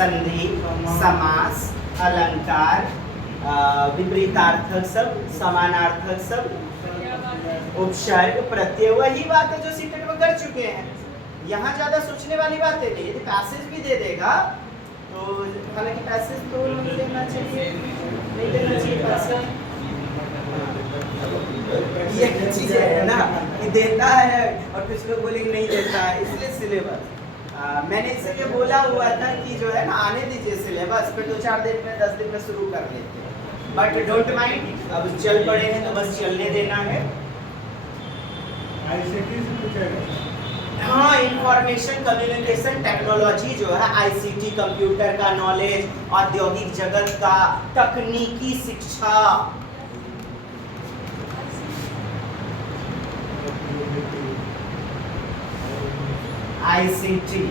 संधि, समास, अलंकार, विपरीतार्थक शब्द, समानार्थक शब्द, उपसर्ग, प्रत्यय, वही बात है जो सीटेट में कर चुके हैं। यहाँ ज्यादा सोचने वाली बात है नहीं। यदि पैसेज भी दे देगा तो, हालांकि पैसेज तो देना चाहिए, नहीं देना चाहिए पैसेज, ये चीज है ना कि देता है और कुछ लोग बोलेंगे नहीं देता है, इसलिए सिलेबस मैंने इसलिए बोला हुआ था कि जो है ना आने दीजिए सिलेबस, फिर 2-4 दिन में 10 दिन में शुरू कर लेते हैं। बट डोंट माइंड, अब चल पड़े हैं तो बस चलने देना है। हाँ, इंफॉर्मेशन कम्युनिकेशन टेक्नोलॉजी जो है, आईसीटी, कंप्यूटर का नॉलेज, औद्योगिक जगत का, तकनीकी शिक्षा, आईसीटी,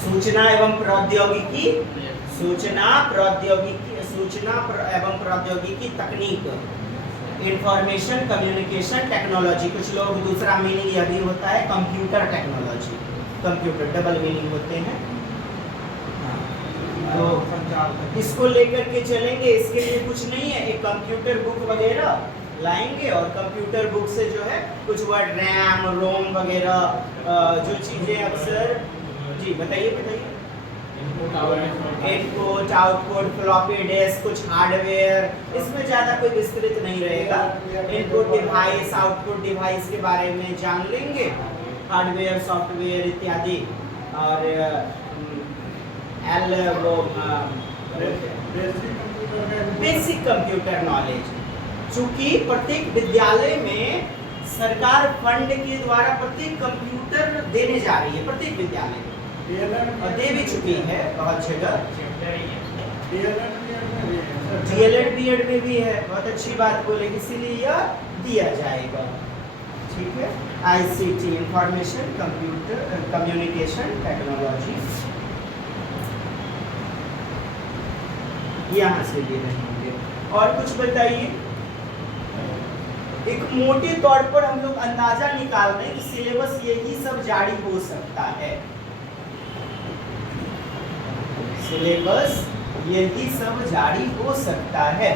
सूचना एवं प्रौद्योगिकी, एवं प्रौद्योगिकी तकनीक, इंफॉर्मेशन कम्युनिकेशन टेक्नोलॉजी। कुछ लोग दूसरा मीनिंग यह भी होता है computer technology, computer double meaning होते हैं। तो इसको लेकर के चलेंगे, इसके लिए कुछ नहीं है, एक कंप्यूटर बुक वगैरह लाएंगे और कंप्यूटर बुक से जो है कुछ वर्ड रैम, रोम वगैरह जो चीजें अक्सर, जी बताइए इनपुट, आउटपुट, फ्लॉपी डिस्क, कुछ हार्डवेयर, इसमें ज्यादा कोई विस्तृत नहीं रहेगा। इनपुट डिवाइस, आउटपुट डिवाइस के बारे में जान लेंगे, हार्डवेयर, सॉफ्टवेयर इत्यादि। और बेसिक कंप्यूटर नॉलेज, चूंकि प्रत्येक विद्यालय में सरकार फंड के द्वारा प्रत्येक कंप्यूटर देने जा रही है, प्रत्येक विद्यालय में, और दे भी चुकी है बहुत जगह। डीएलएड बीएड में भी है, बहुत अच्छी बात बोले, इसीलिए यह दिया जाएगा। ठीक है, ICT, information computer communication technology, यहाँ से ले रहे होंगे। और कुछ बताइए, एक मोटे तौर पर हम लोग अंदाजा निकाल रहे हैं कि सिलेबस यही सब जारी हो सकता है, सिलेबस यही सब जारी हो सकता है।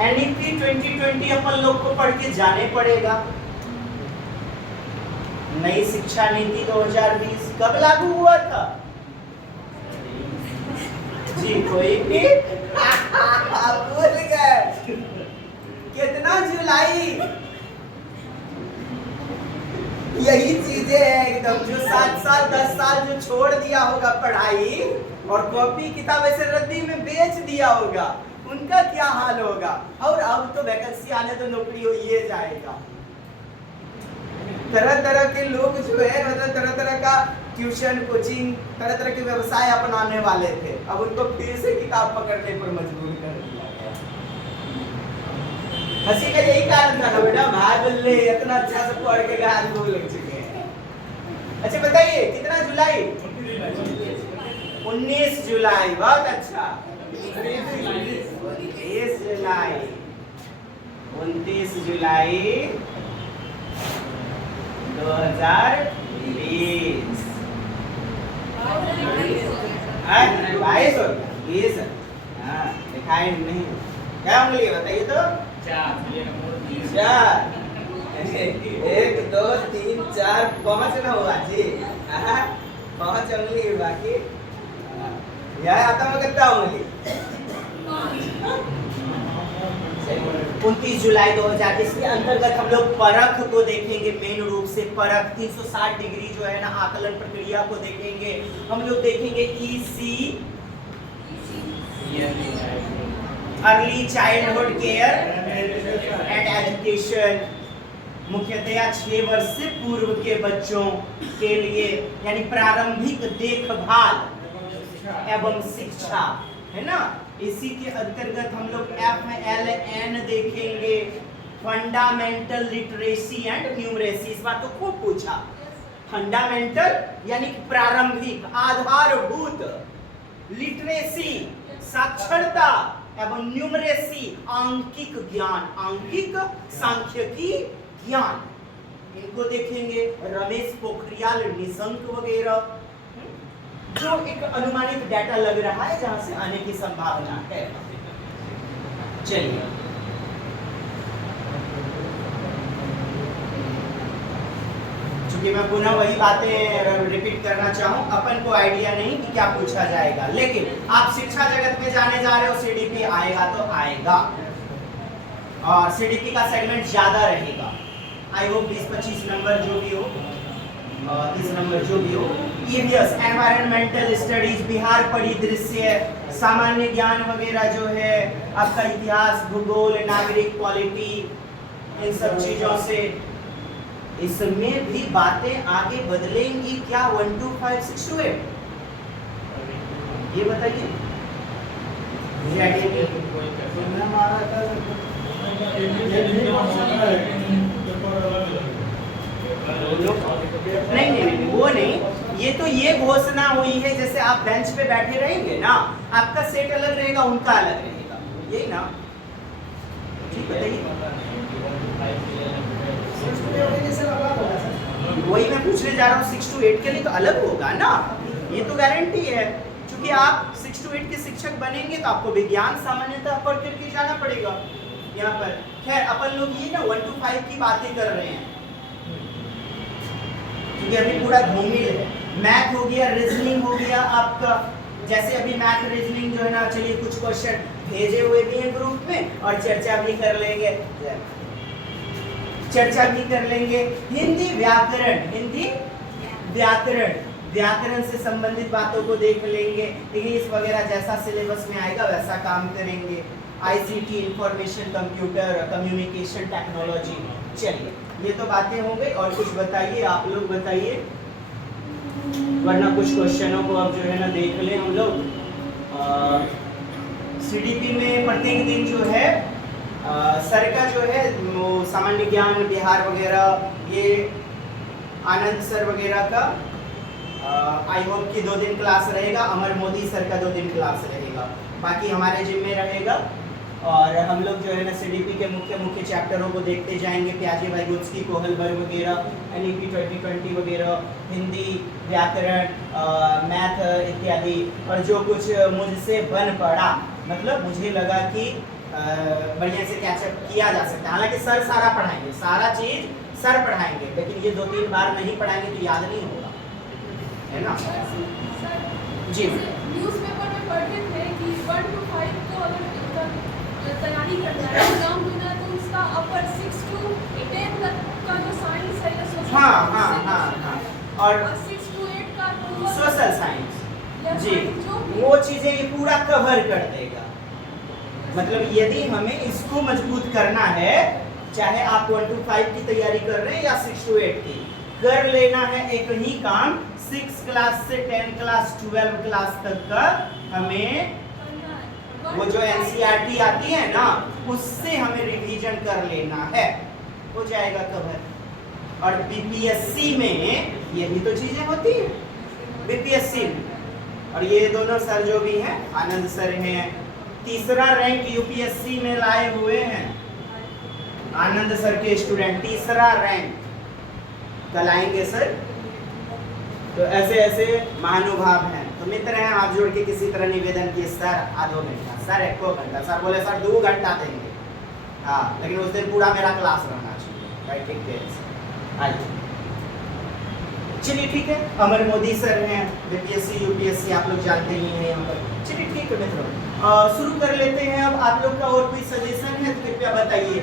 एनईपी 2020 अपन लोग को पढ़ के जाने पड़ेगा। नई शिक्षा नीति 2020 कब लागू हुआ था जी? कोई भी भूल गए? कितना जुलाई? यही चीजें हैं एकदम, जो 7 साल 10 साल जो छोड़ दिया होगा पढ़ाई और कॉपी किताब ऐसे रद्दी में बेच दिया होगा, उनका क्या हाल होगा। और अब तो वैकेंसी आने तो नौकरी हो ही जाएगा। तरह तरह के लोग जो है, मतलब तरह तरह का ट्यूशन, कोचिंग, तरह तरह के व्यवसाय अपनाने वाले थे, अब उनको फिर से किताब पकड़ने पर मजबूर कर दिया गया। हंसी का यही कारण था ना बेटा, भाई बोले इतना अच्छा से पढ़ के हाथ भूल चुके हैं। अच्छा बताइए, कितना जुलाई? 19 जुलाई, बहुत अच्छा। 29 जुलाई, 29 जुलाई 2020। 22 हाँ, दिखाई नहीं। क्या उंगली है बताइए तो? 4। 1 2 3 4 5 ना हुआ जी। 5 उंगली है बाकी। यह आता मैं कितना उंगली? 29 जुलाई 2020 के अंतर्गत हम लोग परख को देखेंगे। मेन रूप से परख 360 डिग्री जो है ना आकलन प्रक्रिया को देखेंगे। हम लोग देखेंगे EC, early childhood care and education, मुख्यतया 6 वर्ष से पूर्व के बच्चों के लिए, यानी प्रारंभिक देखभाल एवं शिक्षा, है ना। इसी के अंतर्गत हम लोग FLN देखेंगे, फंडामेंटल लिटरेसी एंड न्यूमरेसी। इस बात को खूब पूछा। फंडामेंटल यानी प्रारंभिक, आधारभूत, लिटरेसी साक्षरता एवं न्यूमरेसी आंकिक ज्ञान, आंकिक सांख्यिकी ज्ञान। इनको देखेंगे, रमेश पोखरियाल निशंक वगैरह, जो एक अनुमानित डाटा लग रहा है जहां से आने की संभावना है। चलिए चूंकि मैं पुनः वही बातें रिपीट करना चाहूँ, अपन को आइडिया नहीं कि क्या पूछा जाएगा, लेकिन आप शिक्षा जगत में जाने जा रहे हो, सीडीपी आएगा तो आएगा, और सीडीपी का सेगमेंट ज्यादा रहेगा। आई होप 20-25 नंबर जो भी हो, 30 नंबर जो भी हो। ईवीएस एनवायरमेंटल स्टडीज, बिहार परिदृश्य, सामान्य ज्ञान वगैरह जो है, आपका इतिहास, भूगोल, नागरिक पॉलिटी, इन सब चीजों से इसमें भी बातें आगे बदलेंगी क्या 1 to 5 6 to 8? ये बताइए। नहीं, वो नहीं, ये तो ये घोषणा हुई है, जैसे आप बेंच पे बैठे रहेंगे ना, आपका सेट अलग रहेगा, उनका अलग रहेगा, यही ना? ठीक, बताइए। वही मैं पूछने जा रहा हूँ, 6 to 8 के लिए तो अलग होगा ना, ये तो गारंटी है। क्योंकि आप 6 to 8 के शिक्षक बनेंगे तो आपको विज्ञान सामान्यतः पढ़ करके जाना पड़ेगा यहाँ पर। खैर अपन लोग ये ना 1 to 5 की बातें कर रहे हैं, क्योंकि अभी पूरा धूमिल है। मैथ हो गया, रीजनिंग हो गया आपका, जैसे अभी मैथ रीजनिंग जो है ना, चलिए कुछ क्वेश्चन भेजे हुए भी हैं ग्रुप में, और चर्चा भी कर लेंगे, चर्चा भी कर लेंगे। हिंदी व्याकरण, हिंदी व्याकरण, व्याकरण से संबंधित बातों को देख लेंगे। इंग्लिश वगैरह जैसा सिलेबस में आएगा वैसा काम करेंगे। ICT, information computer communication technology. चलिए ये तो बातें हो गई, और कुछ बताइए, आप लोग बताइए, वरना कुछ क्वेश्चनों को अब जो है ना देख लें हम लोग। सीडीपी में प्रत्येक दिन जो है सर का जो है वो सामान्य ज्ञान, बिहार वगैरह, ये आनंद सर वगैरह का आई होप कि 2 दिन क्लास रहेगा। अमर मोदी सर का 2 दिन क्लास रहेगा, बाकी हमारे जिम में रहेगा। और हम लोग जो है ना सीडीपी के मुख्य चैप्टरों को देखते जाएंगे, प्याजे वाइगोत्स्की, कोहलबर्ग वगैरह, एनईपी 2020 वगैरह, हिंदी, व्याकरण, मैथ इत्यादि। और जो कुछ मुझसे बन पड़ा, मतलब मुझे लगा कि बढ़िया से कैचअप किया जा सकता है। हालांकि सर सारा पढ़ाएंगे, सारा चीज सर पढ़ाएंगे, लेकिन ये 2-3 बार नहीं पढ़ाएंगे तो याद नहीं होगा, है ना? जी न्यूज़पेपर में पढ़ते थे कि 1 to 5 को अगर तैयारी करना है, एग्जाम देना है, तो उसका अपर 6 to 10 तक का जो साइंस है या सोशल, हाँ, और 6 to 8 का सोशल साइंस, जी वो चीजें ये पूरा कवर कर देगा। मतलब यदि हमें इसको मजबूत करना है, चाहे आप 1 to 5 की तैयारी कर रहे हैं या 6 to 8 की, कर लेना है एक ही काम। 6 क्लास से 10 क्लास 12 क्लास तक का हमें वो जो एनसीईआरटी आती है ना, उससे हमें रिवीजन कर लेना है, हो जाएगा कवर। और बीपीएससी में ये भी तो चीजें होती हैं बीपीएससी में। और ये दोनों सर जो भी हैं, आनंद सर हैं, 3रा रैंक यूपीएससी में लाए हुए हैं, आनंद सर के स्टूडेंट 3रा रैंक कल आएंगे सर। तो ऐसे ऐसे महानुभाव हैं। तो मित्र हैं, आप जोड़ के किसी तरह निवेदन किए, सर आधो घंटा, सर 1 घंटा, सर बोले सर 2 घंटा देंगे, हाँ लेकिन उस दिन पूरा मेरा क्लास रहना चाहिए, राइट? ठीक है, आइए चलिए ठीक है। अमर मोदी सर हैं, बीपीएससी यूपीएससी आप लोग जानते ही हैं यहाँ पर। चलिए ठीक है मित्रों, शुरू कर लेते हैं। अब आप लोग का और कोई सजेशन है तो कृपया बताइए।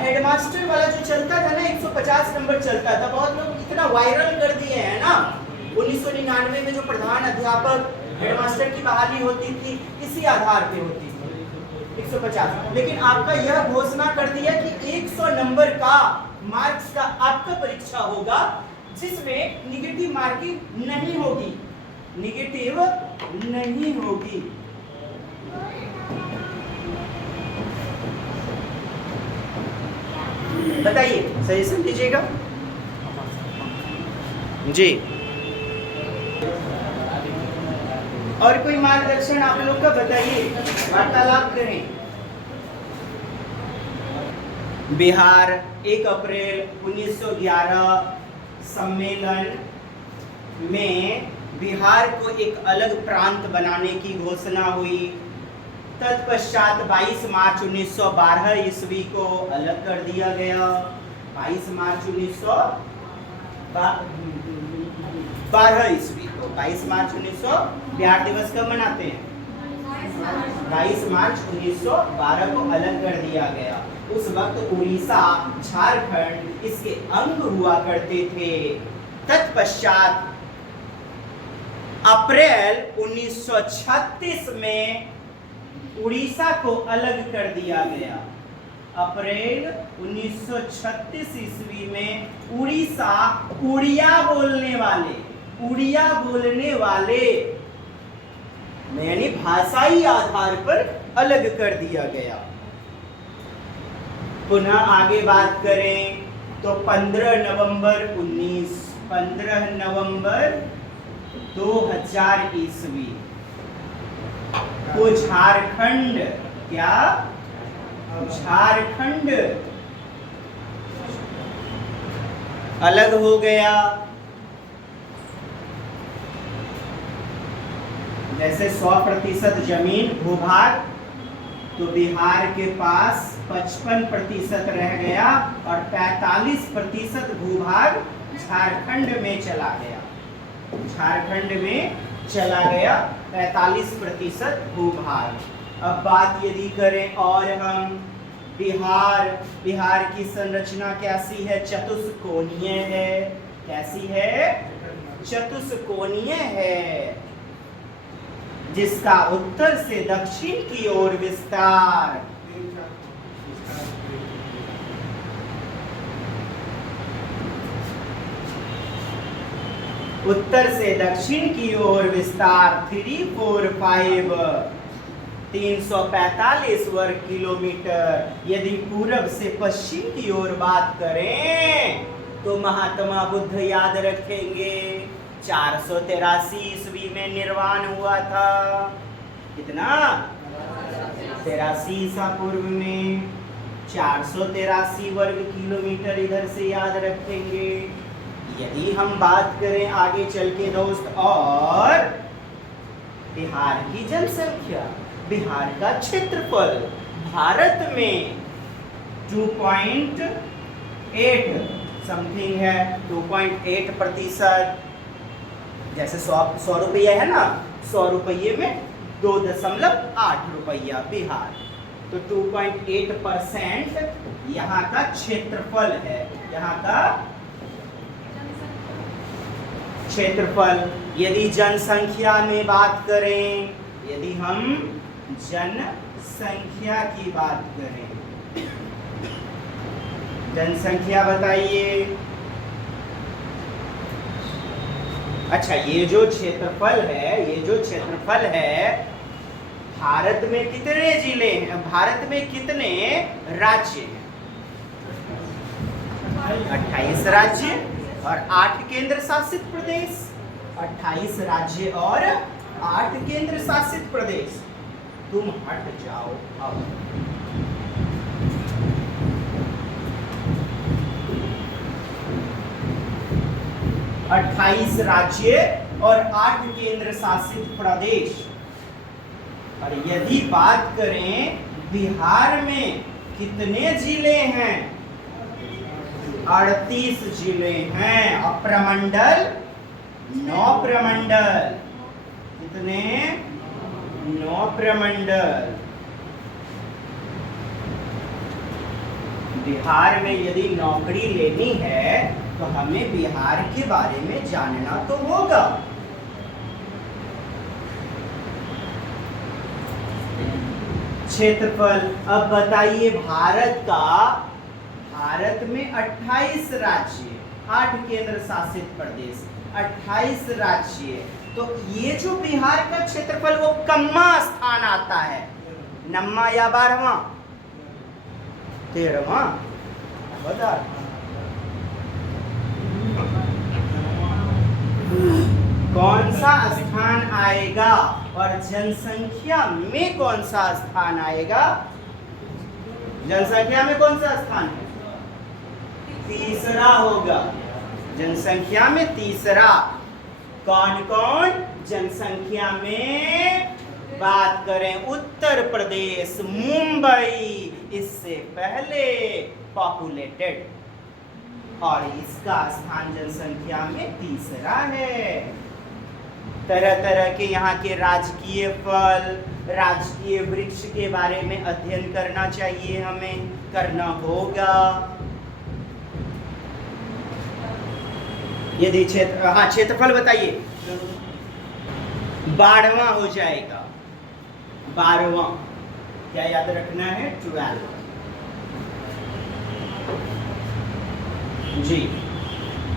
हेडमास्टर वाला जो चलता था ना, 150 नंबर चलता था, बहुत लोग इतना वायरल कर दिए हैं ना। 1999 में जो प्रधान अध्यापक हेडमास्टर की बहाली होती थी, इसी आधार पे होती थी 150, लेकिन आपका यह घोषणा कर दिया कि 100 नंबर का मार्क्स का आपका परीक्षा होगा, जिसमें निगेटिव मार्किंग नहीं होगी, निगेटिव नहीं होगी। बताइए, सजेशन दीजिएगा जी। और कोई मार्गदर्शन आप लोग का बताइए, वार्तालाप करें। बिहार 1 अप्रैल 1911 सम्मेलन में बिहार को एक अलग प्रांत बनाने की घोषणा हुई। तत्पश्चात 22 मार्च 1912 ईस्वी को अलग कर दिया गया। 22 मार्च 1912 ईस्वी को 22 मार्च 1900 बिहार दिवस कब मनाते हैं? 22 मार्च 1912 को अलग कर दिया गया। उस वक्त उड़ीसा, झारखंड इसके अंग हुआ करते थे। तत्पश्चात अप्रैल 1936 में उड़ीसा को अलग कर दिया गया। अप्रैल 1936 ईस्वी में उड़ीसा उड़िया बोलने वाले यानी भाषाई आधार पर अलग कर दिया गया। पुनः आगे बात करें तो 15 नवंबर 2000 ईस्वी को झारखंड अलग हो गया। जैसे 100% जमीन भूभाग तो बिहार के पास 55% रह गया और 45% भूभाग झारखंड में चला गया 45% भूभाग। अब बात यदि करें और हम बिहार की संरचना कैसी है? चतुष्कोणीय है। कैसी है? चतुष्कोणीय है, जिसका उत्तर से दक्षिण की ओर विस्तार उत्तर से दक्षिण की ओर विस्तार 345 वर्ग किलोमीटर। यदि पूरब से पश्चिम की ओर बात करें तो महात्मा बुद्ध याद रखेंगे 483 ईस्वी में निर्वाण हुआ था। कितना? 83 ईसा पूर्व में 483 वर्ग किलोमीटर इधर से याद रखेंगे। यदि हम बात करें आगे चल के दोस्त और बिहार की जनसंख्या, बिहार का क्षेत्रफल भारत में 2.8 समथिंग है, 2.8%। जैसे 100 रुपया है ना, 100 रुपये में 2.8 रुपया बिहार, तो 2.8% यहाँ का क्षेत्रफल है। यहाँ का क्षेत्रफल। यदि जनसंख्या में बात करें, यदि हम जनसंख्या की बात करें, जनसंख्या बताइए। अच्छा, ये जो क्षेत्रफल है, भारत में कितने जिले हैं? भारत में कितने राज्य हैं? 28 राज्य और 8 केंद्र शासित प्रदेश। 28 राज्य और 8 केंद्र शासित प्रदेश। तुम हट जाओ अब। अट्ठाईस राज्य और 8 केंद्र शासित प्रदेश। और यदि बात करें बिहार में कितने जिले हैं? 38 जिले हैं और प्रमंडल 9 प्रमंडल। कितने? 9 प्रमंडल। बिहार में यदि नौकरी लेनी है तो हमें बिहार के बारे में जानना तो होगा। क्षेत्रफल। अब बताइए भारत में 28 राज्य, 8 केंद्र शासित प्रदेश, 28 राज्य। तो ये जो बिहार का क्षेत्रफल वो कम्मा स्थान आता है, नम्मा या 12वां? 13वां? बता। कौन सा स्थान आएगा और जनसंख्या में कौन सा स्थान आएगा? जनसंख्या में कौन सा स्थान है? तीसरा होगा। जनसंख्या में तीसरा। कौन कौन जनसंख्या में बात करें? उत्तर प्रदेश, मुंबई इससे पहले पॉपुलेटेड, और इसका स्थान जनसंख्या में तीसरा है। तरह तरह के यहाँ के राजकीय फल, राजकीय वृक्ष के बारे में अध्ययन करना चाहिए, हमें करना होगा। यदि क्षेत्रफल बताइए। 12वां हो जाएगा। 12वां क्या याद रखना है? 12 जी।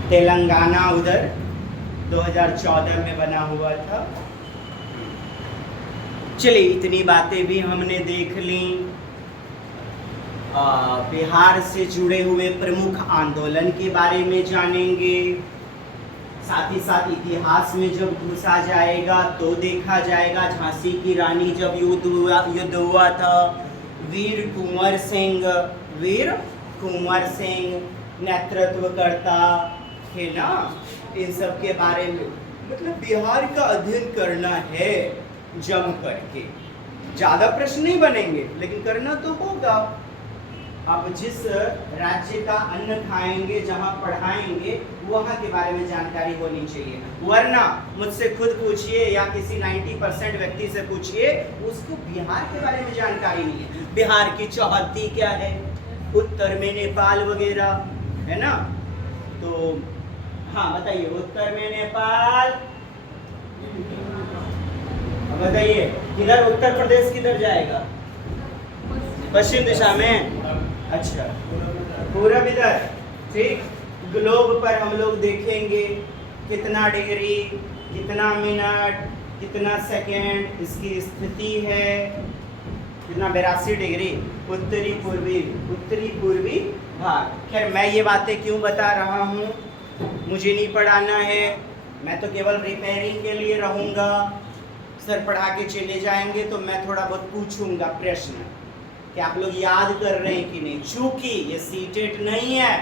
तेलंगाना उधर 2014 में बना हुआ था। चलिए, इतनी बातें भी हमने देख ली। बिहार से जुड़े हुए प्रमुख आंदोलन के बारे में जानेंगे। साथ ही साथ इतिहास में जब घुसा जाएगा तो देखा जाएगा झांसी की रानी जब युद्ध हुआ था, वीर कुंवर सिंह नेतृत्व करता है ना, इन सब के बारे में मतलब बिहार का अध्ययन करना है जम करके। ज्यादा प्रश्न नहीं बनेंगे लेकिन करना तो होगा। अब जिस राज्य का अन्न खाएंगे, जहाँ पढ़ाएंगे, वहाँ के बारे में जानकारी होनी चाहिए, वरना मुझसे खुद पूछिए या किसी 90% व्यक्ति से पूछिए, उसको बिहार के बारे में जानकारी नहीं है। बिहार की चौहद्दी क्या है, उत्तर में नेपाल वगैरह है ना। तो हाँ बताइए, उत्तर में नेपाल, बताइए किधर उत्तर प्रदेश किधर जाएगा? पश्चिम दिशा में। अच्छा, पूरब इधर, ठीक। ग्लोब पर हम लोग देखेंगे कितना डिग्री, कितना मिनट, कितना सेकेंड इसकी स्थिति है। कितना? 82 डिग्री उत्तरी पूर्वी भाग। खैर, मैं ये बातें क्यों बता रहा हूँ, मुझे नहीं पढ़ाना है, मैं तो केवल रिपेयरिंग के लिए रहूँगा। सर पढ़ा के चले जाएंगे तो मैं थोड़ा बहुत पूछूंगा प्रश्न कि आप लोग याद कर रहे हैं कि नहीं। चूंकि ये सीटेट नहीं है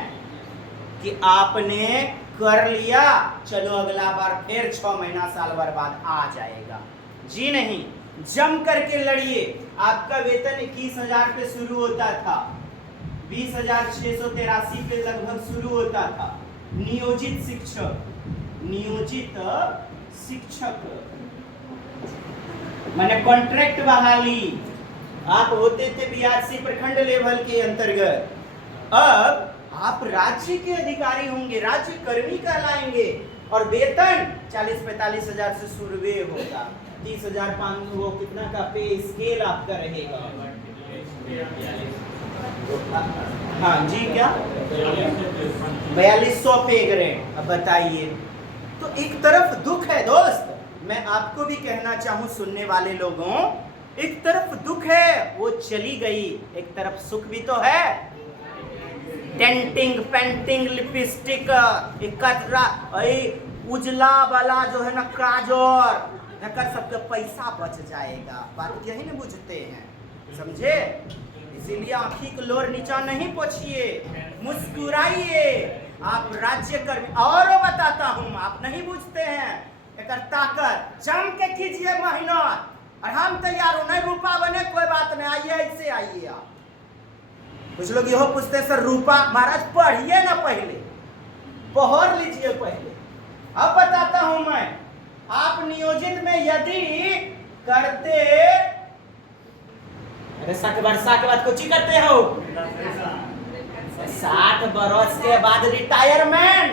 कि आपने कर लिया चलो अगला बार फिर 6 महीना साल भर बाद आ जाएगा, जी नहीं। जम करके लड़िए। आपका वेतन 21,000 पे शुरू होता था, 20,683 पे लगभग शुरू होता था। नियोजित शिक्षक माने कॉन्ट्रैक्ट बहाली आप होते थे बीआरसी प्रखंड लेवल के अंतर्गत। अब आप राज्य के अधिकारी होंगे, राज्य कर्मी कहलाएंगे, और वेतन 40-45 हजार से शुरू होगा। 30,500 वो कितना का पे स्केल आपका रहेगा? हाँ जी, क्या 4200 पे ग्रेड। अब बताइए, तो एक तरफ दुख है दोस्त, मैं आपको भी कहना चाहूं सुनने वाले लोगों, एक तरफ दुख है वो चली गई, एक तरफ सुख भी तो है। टेंटिंग, पेंटिंग, लिपस्टिक, कचरा, उजला वाला जो है ना काजोर, सबके पैसा बच जाएगा। बात यही नहीं बुझते हैं, समझे? इसीलिए आँखी को लोर नीचा नहीं पोछिए, मुस्कुराइए। आप राज्य कर्मी, और बताता हूँ, आप नहीं बुझते हैं एक ताकत, जम के कीजिए मेहनत, और हम तैयार हो। नहीं रूपा बने कोई बात नहीं, आइए ऐसे आइए। आप कुछ लोग यहो पूछते सर रूपा, महाराज पढ़िए ना, पहले पढ़ लीजिए पहले। अब बताता हूं मैं, आप नियोजित में यदि करते, अरे 60 वर्षा के बाद कुछ ही करते हो, 60 बरस के बाद रिटायरमेंट,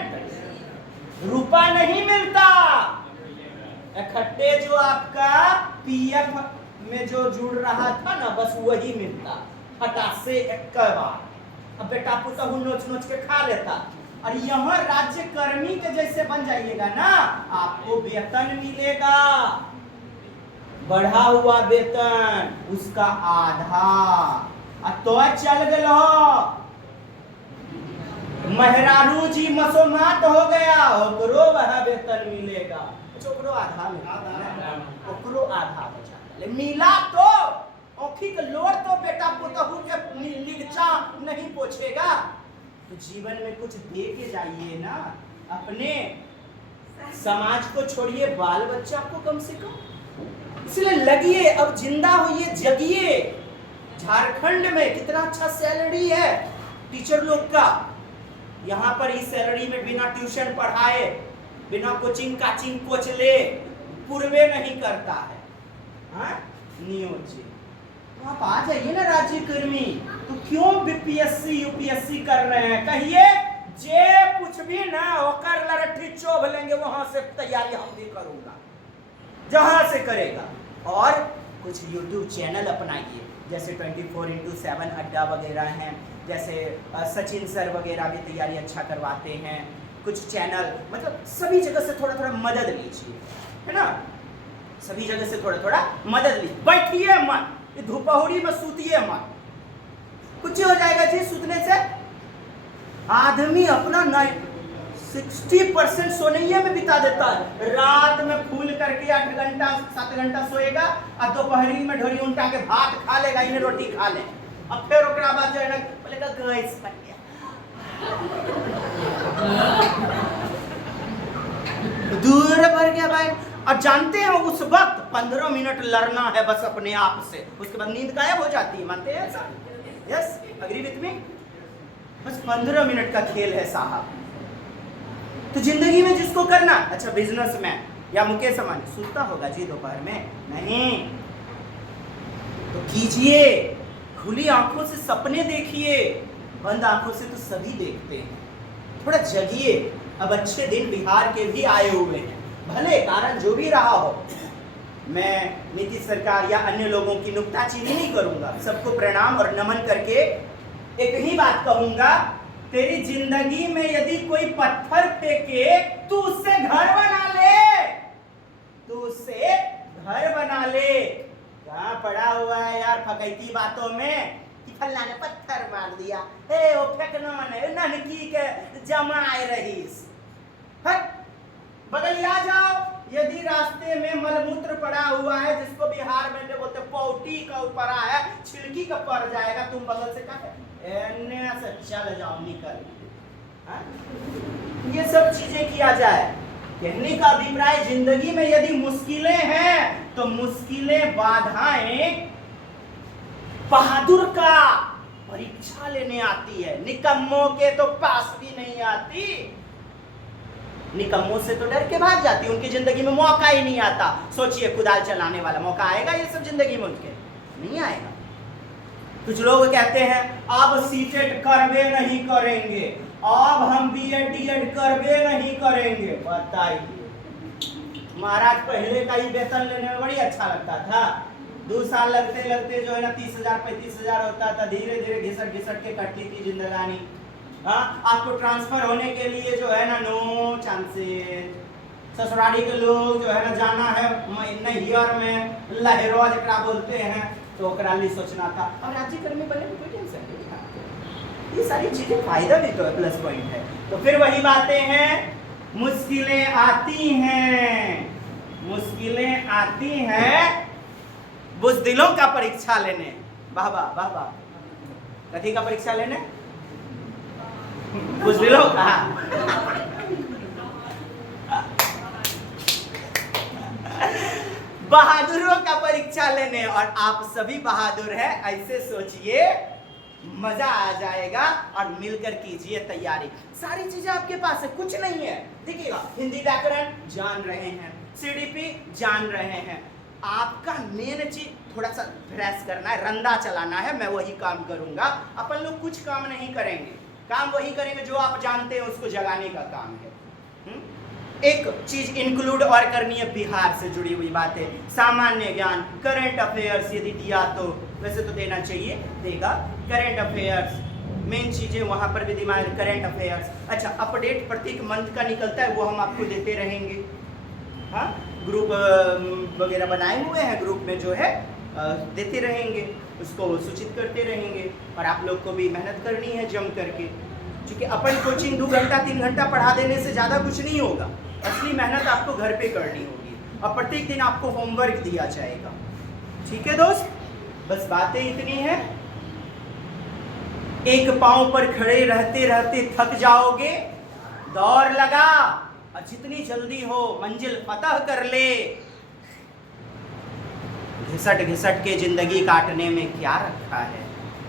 रुपया नहीं मिलता। इकट्ठे जो आपका पीएफ में जो जुड़ रहा था ना, बस वही मिलता, 50 से 1 बार। अब बेटा पुतहु नोच नोच के खा लेता। और यहाँ राज्य कर्मी के जैसे बन जाइएगा ना, आपको वेतन मिलेगा, बढ़ा हुआ वेतन, उसका आधा। तो चल गलो मेहरारू जी मसोमात हो गया, ओकरो वह वेतन मिलेगा, ओकरो आधा मिला, ओकरो आधा बचा। मिला तो औखी का लोर तो बेटा पोतहू के निगचा नहीं पोछेगा। तो जीवन में कुछ दे के जाइए ना, अपने समाज को छोड़िए, बाल बच्चा को कम से कम। इसलिए लगिए, अब जिंदा होइए, जगिए। झारखंड में कितना अच्छा सैलरी है टीचर लोग का। यहाँ पर इस सैलरी में बिना ट्यूशन पढ़ाए, बिना कोचिंग काचिंग कोच ले पूर्वे नहीं करता है। हाँ नियोजित, तो आप आ जाइए ना राज्यकर्मी। तो क्यों बीपीएससी यूपीएससी कर रहे हैं? कहिए जे कुछ भी ना होकर लड़ठी चोभ लेंगे, वहां से तैयारी हम भी करूंगा, जहां से करेगा। और कुछ यूट्यूब चैनल अपनाइए, जैसे 24x7 अड्डा वगैरह हैं, जैसे सचिन सर वगैरह भी तैयारी अच्छा करवाते हैं। कुछ चैनल, मतलब सभी जगह से थोड़ा थोड़ा मदद लीजिए, है ना, सभी जगह से थोड़ा थोड़ा मदद लीजिए। बैठिए मत, धूपहुड़ी में सूतिए मत, कुछ हो जाएगा जी सूतने से। आदमी अपना 60% सोने में बिता देता है। रात में फूल करके 8 घंटा 7 घंटा सोएगा, और दोपहरी में ढोरी उल्टा के भात खा लेगा, इन्हें रोटी खा ले, अब फिर ओकरा बाद जो है ना बोलेगा गैस बन गया। दूर भर गया भाई। और जानते हैं उस वक्त 15 मिनट लड़ना है बस अपने आप से, उसके बाद नींद गायब हो जाती है। मानते हैं ऐसा? Yes, agree with me? बस 15 मिनट का खेल है साहब। तो जिंदगी में जिसको करना, अच्छा बिजनेसमैन या मुकेश अंबानी सोता होगा जी दोपहर में? नहीं। तो कीजिए, खुली आंखों से सपने देखिए, बंद आंखों से तो सभी देखते हैं। थोड़ा जगिए। अब अच्छे दिन बिहार के भी आए हुए हैं, भले कारण जो भी रहा हो। मैं नीतीश सरकार या अन्य लोगों की नुक्ताचीनी नहीं करूंगा, सबको प्रणाम और नमन करके एक ही बात कहूंगा, तेरी जिंदगी में यदि कोई पत्थर फेंके तू उससे घर बना ले, तू उससे घर बना ले। कहाँ पड़ा हुआ है यार फकैती बातों में कि फल्ला ने पत्थर मार दिया, ए वो फेंकना नहीं, ननकी के जमाए रहीस। हट, बगलिया जाओ, यदि रास्ते में मलमूत्र पड़ा हुआ है, जिसको बिहार में बोलते पौटी का ऊपर है, छिड़की का पड़ जाएगा, तुम बगल से कहा एने से चल जाओ, निकल। हाँ? ये सब चीजें किया जाए। कहने का अभिप्राय, जिंदगी में यदि मुश्किलें हैं तो मुश्किलें बाधाएं बहादुर का परीक्षा लेने आती है, निकम्मों के तो पास भी नहीं आती। निकम्मों से तो डर के भाग जाती, उनकी जिंदगी में मौका ही नहीं आता। सोचिए कुदाल चलाने वाला, मौका आएगा ये सब जिंदगी में? उनके नहीं आएगा। कुछ लोग कहते हैं अब सीटेट करबे नहीं करेंगे, अब हम बीएड डीएड करबे नहीं करेंगे। बताइए महाराज, पहले का ही वेतन लेने में बड़ी अच्छा लगता था। 2 साल लगते लगते जो है ना 30,000 35,000 होता था, धीरे धीरे घिसट घिसट के कटती थी जिंदगानी। हाँ, आपको ट्रांसफर होने के लिए जो है ना नो चांसेस। ससुराली के लोग जो है ना जाना है नैहर में, लहरोज एकरा बोलते हैं, तो ओकरा लिए सोचना था। और राज्यकर्मी बनने में कोई टेंशन नहीं। ये सारी चीजें फायदा भी तो है, प्लस पॉइंट है। तो फिर वही बातें हैं, मुश्किलें आती हैं, मुश्किलें आती हैं बुज़दिलों का परीक्षा लेने। वाह वाह वाह वाह। कथी का परीक्षा लेने? बुज़दिलों का। बहादुरों का परीक्षा लेने। और आप सभी बहादुर हैं, ऐसे सोचिए, मजा आ जाएगा। और मिलकर कीजिए तैयारी। सारी चीजें आपके पास है, कुछ नहीं है। देखिएगा, हिंदी व्याकरण जान रहे हैं, सीडीपी जान रहे हैं। आपका मेन चीज थोड़ा सा फ्रेश करना है, रंदा चलाना है। मैं वही काम करूंगा। अपन लोग कुछ काम नहीं करेंगे, काम वही करेंगे जो आप जानते हैं, उसको जगाने का काम है। एक चीज इंक्लूड और करनी है, बिहार से जुड़ी हुई बातें, सामान्य ज्ञान, करंट अफेयर्स यदि दिया तो वैसे तो देना चाहिए, देगा। करंट अफेयर्स मेन चीजें वहां पर भी दिमाग, करंट अफेयर्स। अच्छा, अपडेट प्रत्येक मंथ का निकलता है, वो हम आपको देते रहेंगे। हाँ, ग्रुप वगैरह बनाए हुए हैं, ग्रुप में जो है देते रहेंगे, उसको सूचित करते रहेंगे। और आप लोग को भी मेहनत करनी है जम करके, क्योंकि अपन कोचिंग 2 घंटा 3 घंटा पढ़ा देने से ज़्यादा कुछ नहीं होगा। असली मेहनत आपको घर पे करनी होगी, और प्रत्येक दिन आपको होमवर्क दिया जाएगा। ठीक है दोस्त? बस बातें इतनी है। एक पांव पर खड़े रहते रहते थक जाओगे, दौड़ लगा और जितनी जल्दी हो मंजिल फतह कर ले। घिसट घिसट के जिंदगी काटने में क्या रखा है,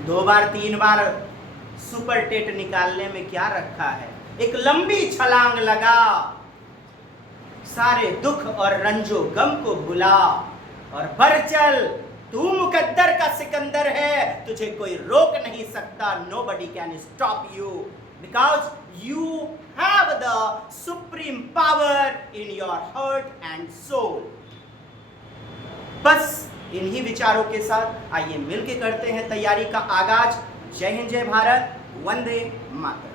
2 बार 3 बार सुपर टेट निकालने में क्या रखा है। एक लंबी छलांग लगा, सारे दुख और रंजो गम को भुला और बढ़ चल। तू मुकद्दर का सिकंदर है, तुझे कोई रोक नहीं सकता। Nobody can stop you because you have the supreme power in your heart and soul। बस इन्हीं विचारों के साथ आइए मिलके करते हैं तैयारी का आगाज। जय हिंद, जय भारत, वंदे मातरम।